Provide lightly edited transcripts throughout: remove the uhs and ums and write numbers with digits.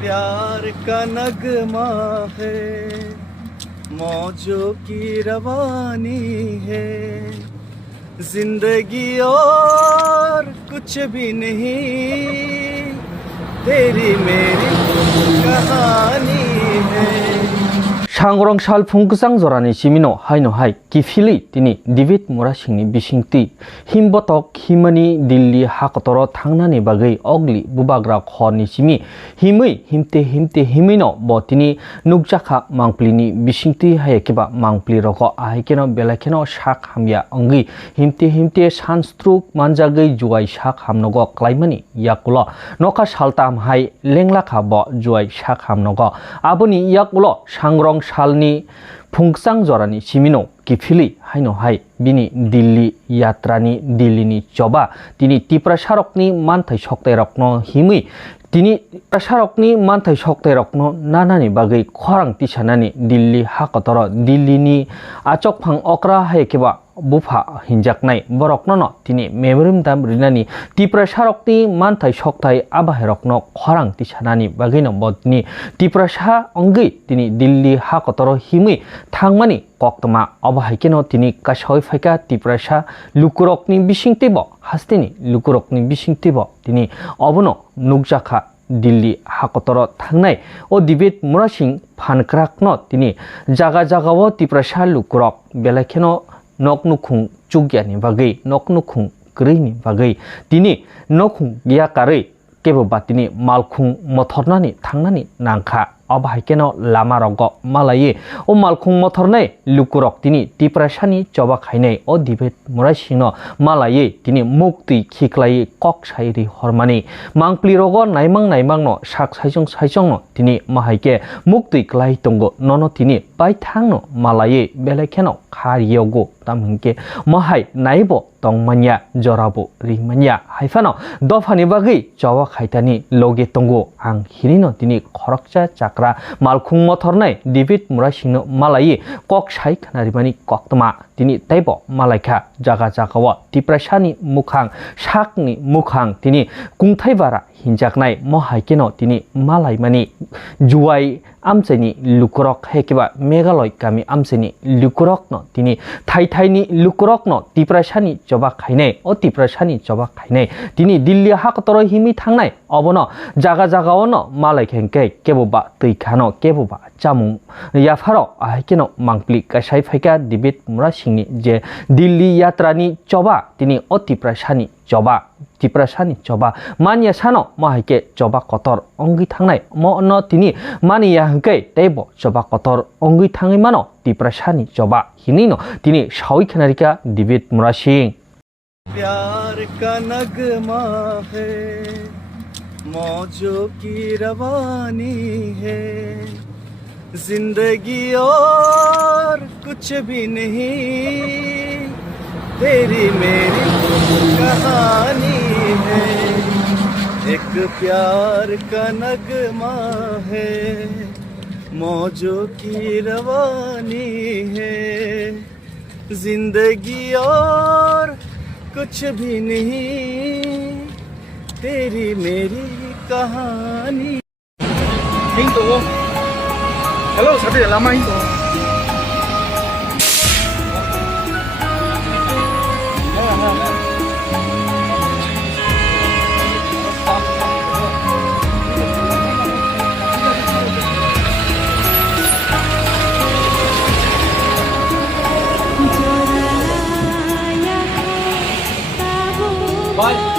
प्यार का नगमा है मौजों की रवानी है जिंदगी और कुछ भी नहीं तेरी मेरी कहानी है सांग्रं साल फुंगसां जरानि सिमिनो हाइनो हाइ किफिली तिनि दिबित मुरासिंनि बिसिंति हिमबतक हिमनि दिल्ली हाकतर थांनानि बागै अगलि बुबाग्रा खरनि सिमि हिमै हिमते हिमिनो बतिनि नुकजाखा मांप्लिनि बिसिंति हायकेबा मांप्लि रक आहायकेनो बेलाकेनो साक हामया अंगि हिमते सानस्ट्रुक मानजागै जुवाइ साक हामनगो क्लाइमानि याकुल नका सालताम हाइ लेंलाखा ब जुवाइ साक हामनगो आबोनि याकुल सांग्रं सालनि फुंगसां जरानि सिमिनो किफिली हाइनो हाइ बिनि दिल्ली यात्रानि दिल्लीनि चबा तिनि तिप्रासारकनि मानथाइ सक्ताइ रक्नो हिमै तिनि प्रसारकनि मानथाइ सक्ताइ रक्नो नानानि बागै खरां तिसानानि दिल्ली हाकतर दिल्लीनि आचकफां अक्रा हायकेबा बुफा हिंजाकनाय बरकनो तिनि मेमोरिम दाम रिनानि तिप्रासारकनि मानथाइ सक्ताइ आबाहेरकनो खरां तिसानानि बागैनो बदनि तिप्रासा अंगै तिनि दिल्ली हाकतर हिमै थांमानि कक्तमा अबाहायकेनो तिनि कासय फाइका तिप्रासा लुकुरकनि बिसिंतिब हास्तिनि लुकुरकनि बिसिंतिब तिनि अबनो नुकजाखा दिल्ली हाकतर थांनाय ओ दिबित मुरासिं फानक्राकनो तिनि जागा जागाव तिप्रासा लुकुरक बेलाखेनो नकनुखुं चुग्यानि बागै नकनुखुं ग्रैनि बागै तिनि नखुं गियाकारै केबो बातिनि मालखुं मथरनानि थांनानि नांखा अबाहायकेनो लामा रग मालाये ओ मालखुं मथरनाय लुकुरक तिनि तिप्रासानि चबा खायनाय ओ दिबित मुरासिंनो मालाये तिनि मुक्ति खिख्लायै कक सायरि हरमानि मांप्लि रग नायमांनो साक साइजंनो तिनि माहायके मुक्ति क्लाय तंगो ननो तिनि बायथांनो मालाये बेलाखेनो खारियावगो तामहिंके माहाय नायबो तंमान्या जराबो रिमान्या हाइफानो दफानि बागै चबा खायतानि लगे तंगो आं हिरिनो तिनि खरकचा चाक्रा मालखुं मथरनाय दिबित मुरासिंनो मालाये कक साइ खानारिमानि कक्तमा तिनि ताइबो मालायखा जागा जागाव तिप्रासानि मुखां साकनि मुखां तिनि कुंथाइबारा हिंजाकनाय महायकेनो तिनि मालायमानि जुवाइ आमचैनि लुकुरक हेकेबा मेघालय गामि आमचैनि लुकुरकनो तिनि थाइथाइनि लुकुरकनो तिप्रासानि चबा खायनाय ओ तिप्रासानि चबा खायनाय तिनि दिल्ली हाकतर हिमि थांनाय अबनो जागा जागावनो मालायखेंके केबोबा तैखानो केबोबा चामुं याफारो आहायकेनो मांप्लि कासाय फाइका दिबित मुरासिंनि जे दिल्ली यात्रानि चबा तिनि ओ तिप्रासानि चबा मानिया सानो माहायके चबा कतर अंगि थांनाय मन तिनि मानिया हंकै तैबो चबा कतर अंगि थाङै मानो तिप्रासानि चबा हिनिनो तिनि सावै खनारिका दिबित मुरासिं प्यार का नगमा है मौजों की रवानी है जिंदगी और कुछ भी नहीं तेरी मेरी कहानी है एक प्यार का नगमा है मौजों की रवानी है जिंदगी और कुछ भी नहीं तेरी मेरी कहानी Hello, sabi lama ito. Bye.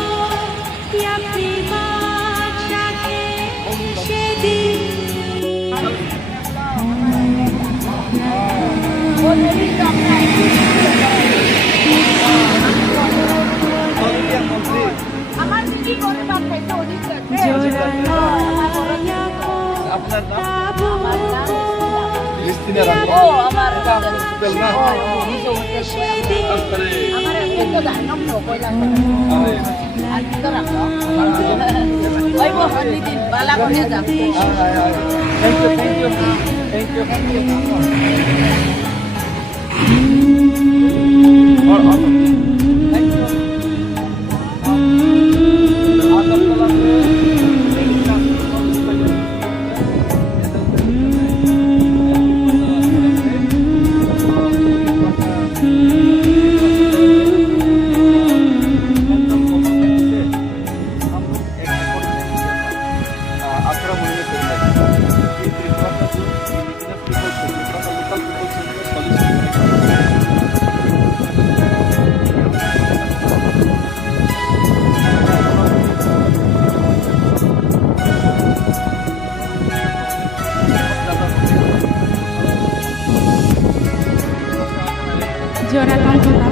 Jora tong kota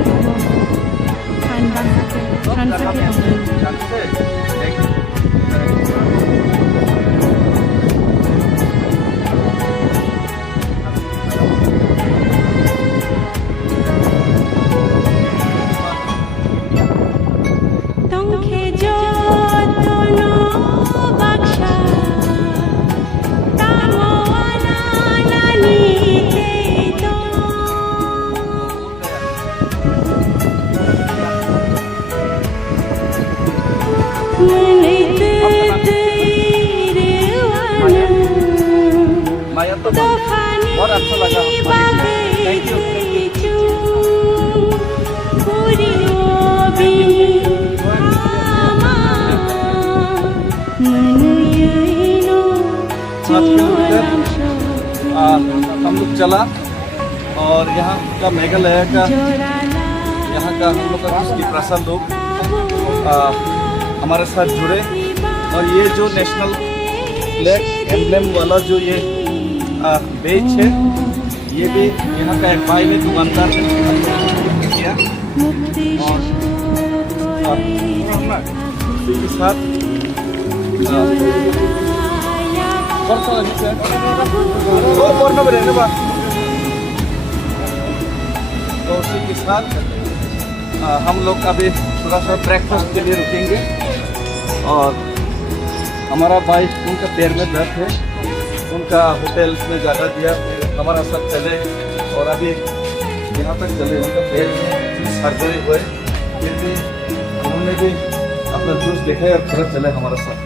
kan bangsa kan sakit tong ke joto no baksha tamo anani te to माया तो बहुत अच्छा लगा थैंक यू हम लोग चला और यहाँ का मेघालय का यहाँ का हम लोग का कुछ प्रसाद लोग हमारे साथ जुड़े और ये जो नेशनल फ्लैग एम्ब्लेम वाला जो ये बेच है ये भी यहाँ का एक भाई ने दुकानदार ने किया और इसी के साथ तो उसी के साथ हम लोग अभी थोड़ा सा ब्रेकफास्ट के लिए रुकेंगे और हमारा भाई उनका पैर में दर्द है उनका होटल में ज़्यादा दिया हमारा साथ चले और अभी यहाँ तक चले उनका पैर में सर्जरी हुए फिर भी उन्होंने भी अपना जूस देखा और थोड़ा चले हमारे साथ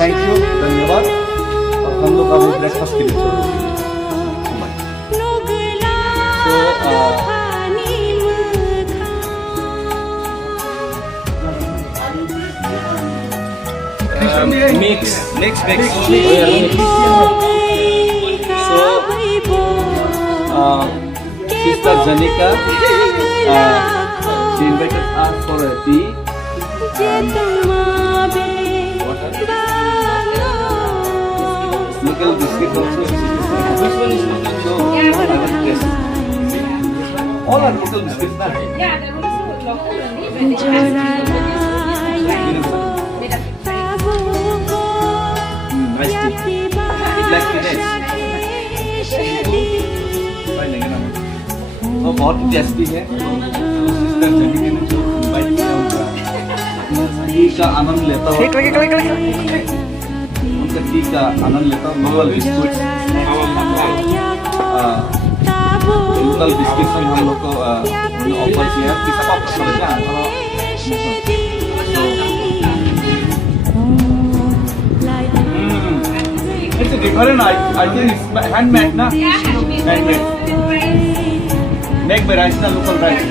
थैंक यू धन्यवाद और हम लोग अभी ब्रेकफास्ट के लिए mix. So, Sister Janika, she invited us for a tea. Local biscuit also. Which one is local? So, I will taste. All are local biscuits, na? Yeah, the rules are local. Nice tea. Black tea next. वो बहुत tasty है sister जनिका ने जो invite किया उनका T का आनंद लेता हूँ उनका टी का आनंद लेता हूँ लोकल बिस्कुट लोकल बिस्किट हम लोग को ऑफर किया किसका ऑफर चलेगा It's different. I think it's handmade, na? Handmade. Make by rice, na local rice.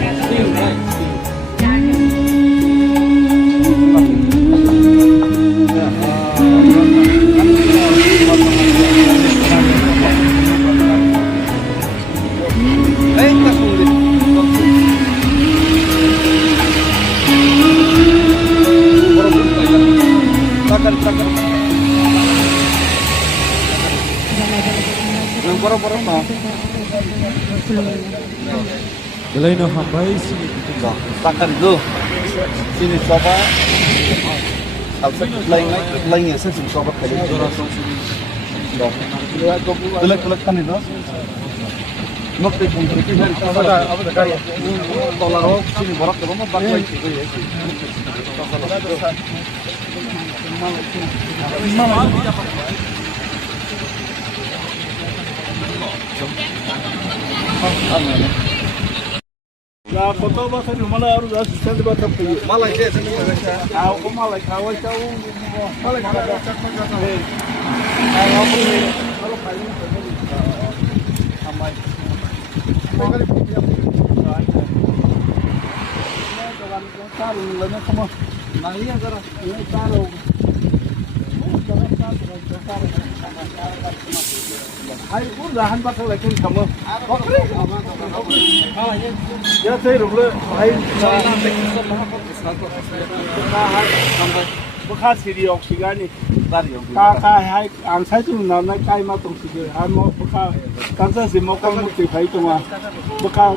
Lain hambai sini Takkan dulu. Sini coba. Lain ya sini coba kali. Tulak kan itu. Nok te pun terus hari apa dah ya. Tolak roh sini borak tu mau bak lagi tu ya. Ya foto bahasa di mana harus asisten di batam punya. Malah je. Aku malah kawal kau malah kawal. Kalau kali ini sampai. Kali punya. Jalan taruh lama kamu. Nangis agar ini taruh. Hai pun lahan bakal lagi kamu. Ya saya rumle hai bukan siri oksigen Kakak hai angsa tu nana kai ma tong siri hai mau bukan kansa si mau kamu tu hai tu mah bukan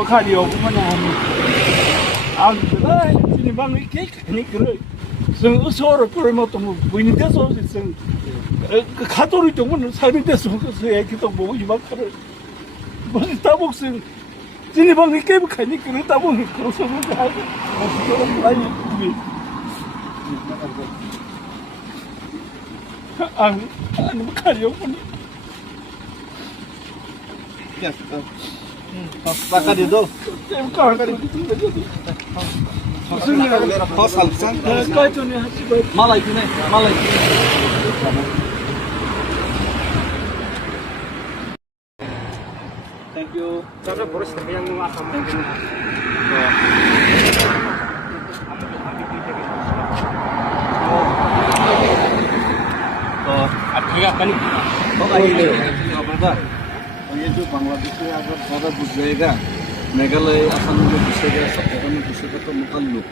bakari yok mana al belai sini bang ini kere sing usoro kere mo tomu buini deso sing katori tomu sabi deso so ya kita bo iba kere bo tabok sing sini bang ini bakani kere tabok kere so mo ha so lagi ang bakari yok mana Yes. Pakai di do. Kos alsan. Malai tu ne, malai. Thank you. Cara boros yang asam. तो अच्छा बनी तो आइए बता ये जो बांग्लादेश में अगर ज़्यादा घुस जाएगा मेघालय असम में घुसेगा सब जगह में घुसेगा तो लोकल लोग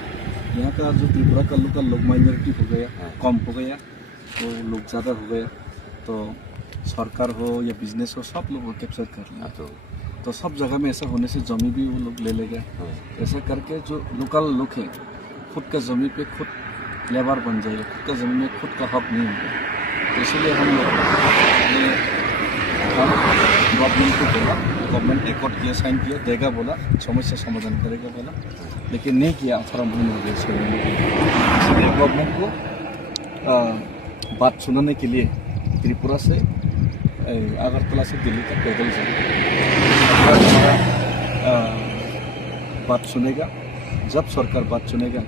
यहाँ का जो त्रिपुरा का लोग माइनॉरिटी हो गया कम हो गया तो लोग ज़्यादा हो गया तो सरकार हो या बिजनेस हो सब लोग कैप्चर कर लिया तो सब जगह में ऐसा होने से जमी भी वो लोग ले लेगा ऐसा करके जो लोकल लोग हैं खुद का जमी पे खुद लेबर बन जाएगा खुद का जमीन में खुद का हक नहीं होगा तो इसलिए हम लोग गवर्नमेंट को बोला गवर्नमेंट एकॉर्ड किया साइन किया देगा बोला समस्या समाधान करेगा बोला लेकिन नहीं किया 18 महीने हो गए इसलिए गवर्नमेंट को बात सुनाने के लिए त्रिपुरा से अगरतला से दिल्ली तक पैदल जाए बात सुनेगा जब सरकार बात सुनेगा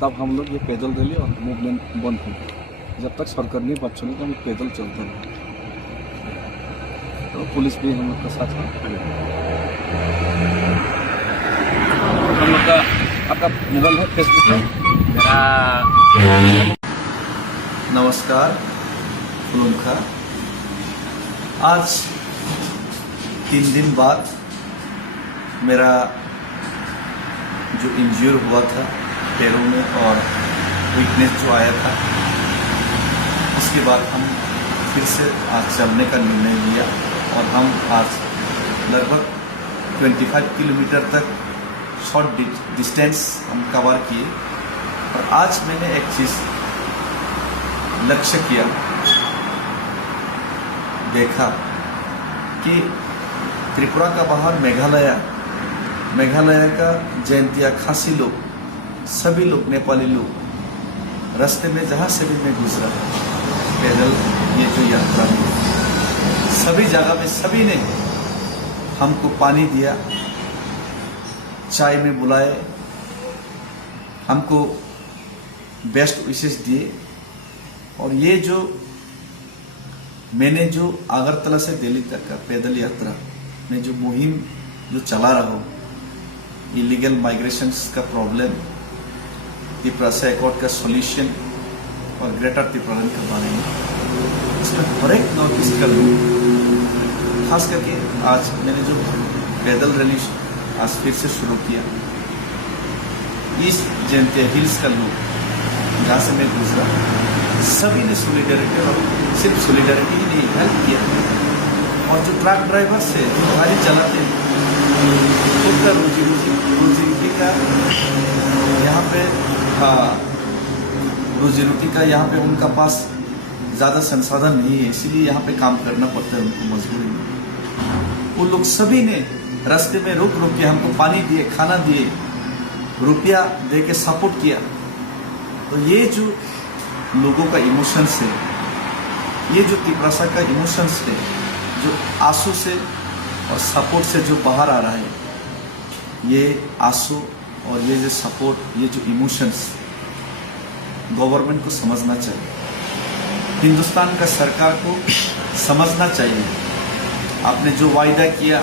तब हम लोग ये पैदल रैली और मूवमेंट बंद होगा जब तक सरकार नहीं बात सुनेगा हम पैदल चलते रहेंगे तो पुलिस भी हम लोग का साथ है हम लोग का आपका मोबाइल है फेसबुक है नमस्कार फुलुमखा आज 3 दिन बाद मेरा जो इंज्योर हुआ था पैरों में और वीकनेस जो आया था उसके बाद हम फिर से आज चलने का निर्णय लिया और हम आज लगभग 25 किलोमीटर तक शॉर्ट डिस्टेंस हम कवर किए और आज मैंने एक चीज़ लक्ष्य किया देखा कि त्रिपुरा का बाहर मेघालय का जयंतिया खासी लोग सभी लोग नेपाली लोग रास्ते में जहाँ से भी मैं गुजरा पैदल ये जो यात्रा में सभी जगह में सभी ने हमको पानी दिया चाय में बुलाए हमको बेस्ट विशेष दिए और ये जो मैंने जो अगरतला से दिल्ली तक का पैदल यात्रा में जो मुहिम जो चला रहा हूँ इलीगल माइग्रेशंस का प्रॉब्लम त्रिपुरा से एकॉर्ड का सॉल्यूशन और ग्रेटर त्रिपुरा के बारे में इसमें हर एक नॉर्थ ईस्ट का लोग खास करके आज मैंने जो पैदल रैली आज फिर से शुरू किया ईस्ट जयंतिया हिल्स का लोग जहाँ से मैं गुजरा सभी ने सोलिडरिटी और सिर्फ सोलिडरिटी ही नहीं हेल्प किया और जो ट्रक ड्राइवर्स है जो गाड़ी चलाते हैं उनका रोजी रोटी का यहाँ पे रोजी रोटी का यहाँ पे उनका पास ज़्यादा संसाधन नहीं है इसीलिए यहाँ पे काम करना पड़ता है उनको मजबूरी में वो लोग सभी ने रास्ते में रुक के हमको पानी दिए खाना दिए रुपया दे के सपोर्ट किया तो ये जो लोगों का इमोशंस है ये जो त्रिपुरा का इमोशंस है जो आंसू से और सपोर्ट से जो बाहर आ रहा है ये आंसू और ये जो सपोर्ट ये जो इमोशंस गवर्नमेंट को समझना चाहिए हिंदुस्तान का सरकार को समझना चाहिए आपने जो वायदा किया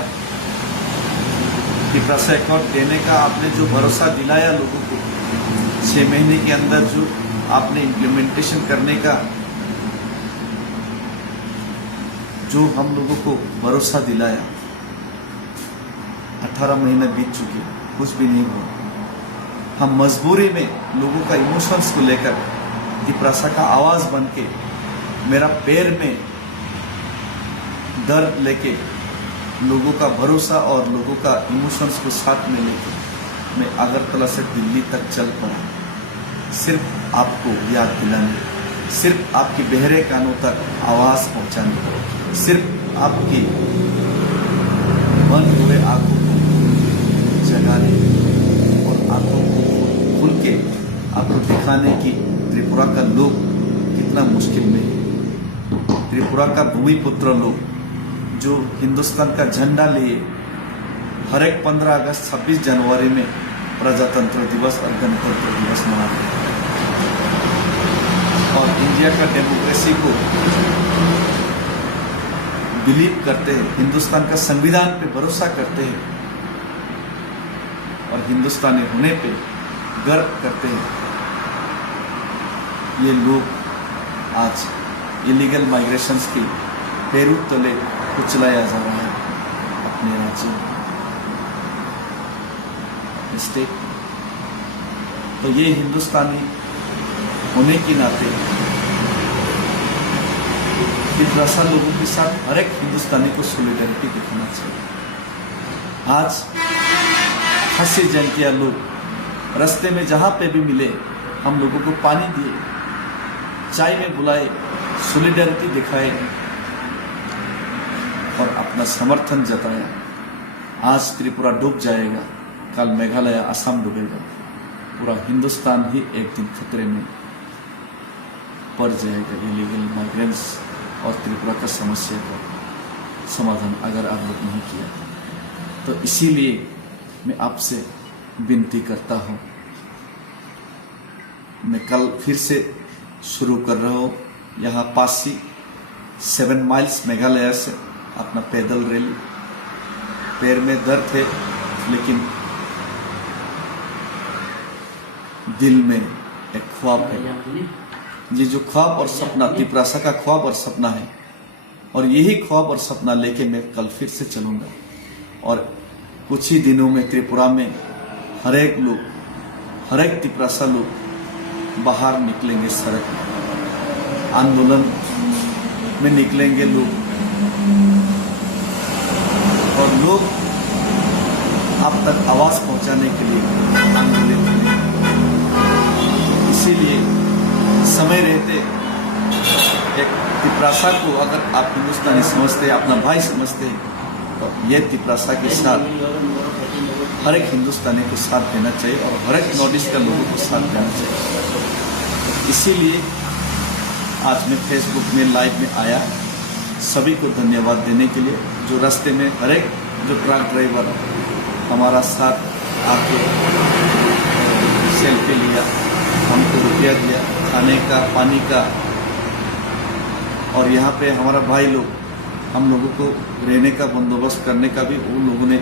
त्रिपुरा से एकॉर्ड देने का आपने जो भरोसा दिलाया लोगों को 6 महीने के अंदर जो आपने इम्प्लीमेंटेशन करने का जो हम लोगों को भरोसा दिलाया 18 महीने बीत चुके कुछ भी नहीं हुआ हम मजबूरी में लोगों का इमोशंस को लेकर त्रिपुरा का आवाज बन के मेरा पैर में दर्द लेके लोगों का भरोसा और लोगों का इमोशंस को साथ में लेकर मैं अगरतला से दिल्ली तक चल पड़ा, सिर्फ आपको याद दिलाने, सिर्फ आपके बहरे कानों तक आवाज़ पहुंचाने, सिर्फ आपकी बंद हुए आंखों को जगाने और आंखों को खुल के आपको दिखाने की त्रिपुरा का लोग कितना मुश्किल में है। त्रिपुरा का भूमिपुत्र लोग जो हिंदुस्तान का झंडा लिए हर एक 15 अगस्त 26 जनवरी में प्रजातंत्र दिवस और गणतंत्र दिवस मनाते हैं और इंडिया का डेमोक्रेसी को बिलीव करते हैं, हिंदुस्तान का संविधान पे भरोसा करते हैं और हिंदुस्तानी होने पे गर्व करते हैं। ये लोग आज इलीगल माइग्रेशंस के पैरों तले कुचलाया जा रहा है अपने राज्य में, स्टेट। तो ये हिंदुस्तानी होने के नाते तिब्रासा लोगों के साथ हर एक हिंदुस्तानी को सॉलिडरिटी दिखाना चाहिए। आज खासी जयंतिया लोग रास्ते में जहाँ पे भी मिले हम लोगों को पानी दिए, चाय में बुलाए, सॉलिडरिटी दिखाए और अपना समर्थन जताया। आज त्रिपुरा डूब जाएगा, कल मेघालय असम डूबेगा, पूरा हिंदुस्तान ही एक दिन खतरे में पड़ जाएगा। इलीगल माइग्रेंट्स और त्रिपुरा का समस्या का समाधान अगर आप लोग नहीं किया तो इसीलिए मैं आपसे विनती करता हूँ, मैं कल फिर से शुरू कर रहा हूँ यहाँ पासी 7 माइल्स मेघालय से अपना पैदल रैली। पैर में दर्द है लेकिन दिल में एक ख्वाब है। ये जो ख्वाब और सपना तिप्रासा का ख्वाब और सपना है और यही ख्वाब और सपना लेके मैं कल फिर से चलूंगा और कुछ ही दिनों में त्रिपुरा में हर एक लोग, हर एक तिप्रासा लोग बाहर निकलेंगे, सड़क में आंदोलन में निकलेंगे लोग और लोग आप तक आवाज पहुंचाने के लिए आंदोलित करेंगे। इसीलिए समय रहते एक तिप्रासा को अगर आप हिंदुस्तानी समझते, अपना भाई समझते तो ये तिप्रासा के साथ हर एक हिंदुस्तानी को साथ देना चाहिए और हर एक नॉर्थ ईस्ट का लोगों को साथ देना चाहिए। इसीलिए आज मैं फेसबुक में लाइव में आया सभी को धन्यवाद देने के लिए, जो रास्ते में हर एक जो ट्रक ड्राइवर हमारा साथ आके सेल्फी लिया, हमको रुपया दिया खाने का, पानी का और यहाँ पे हमारा भाई लोग हम लोगों को रहने का बंदोबस्त करने का भी उन लोगों ने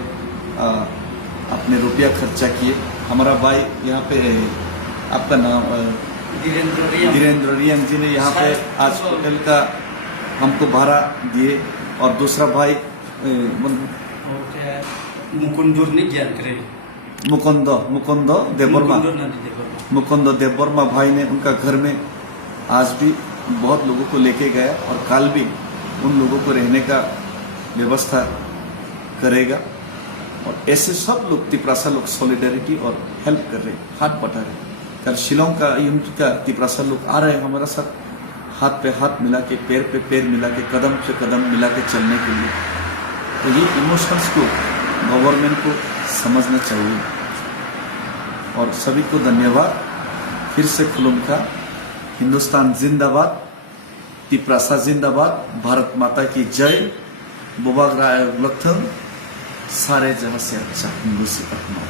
अपने रुपया खर्चा किए। हमारा भाई यहाँ पे आपका नाम धीरेन्द्र रियम जी ने यहाँ पे आज होटल का हमको भाड़ा दिए और दूसरा भाई मुकुंद देववर्मा भाई ने उनका घर में आज भी बहुत लोगों को लेके गया और कल भी उन लोगों को रहने का व्यवस्था करेगा और ऐसे सब लोग तिप्रासा लोग सॉलिडरिटी और हेल्प कर रहे, हाथ बटा रहे। कल शिलोंग का यूनिट का तिप्रासा लोग आ रहे हैं हमारा साथ, हाथ पे हाथ मिला के, पैर पे पैर मिला के, कदम से कदम मिला के चलने के लिए। तो ये इमोशंस को गवर्नमेंट को समझना चाहिए और सभी को धन्यवाद। फिर से खुलुमखा, हिंदुस्तान जिंदाबाद, तिप्रासा जिंदाबाद, भारत माता की जय, बुबाग राय लथन, सारे जहां से अच्छा हिंदू से अपना।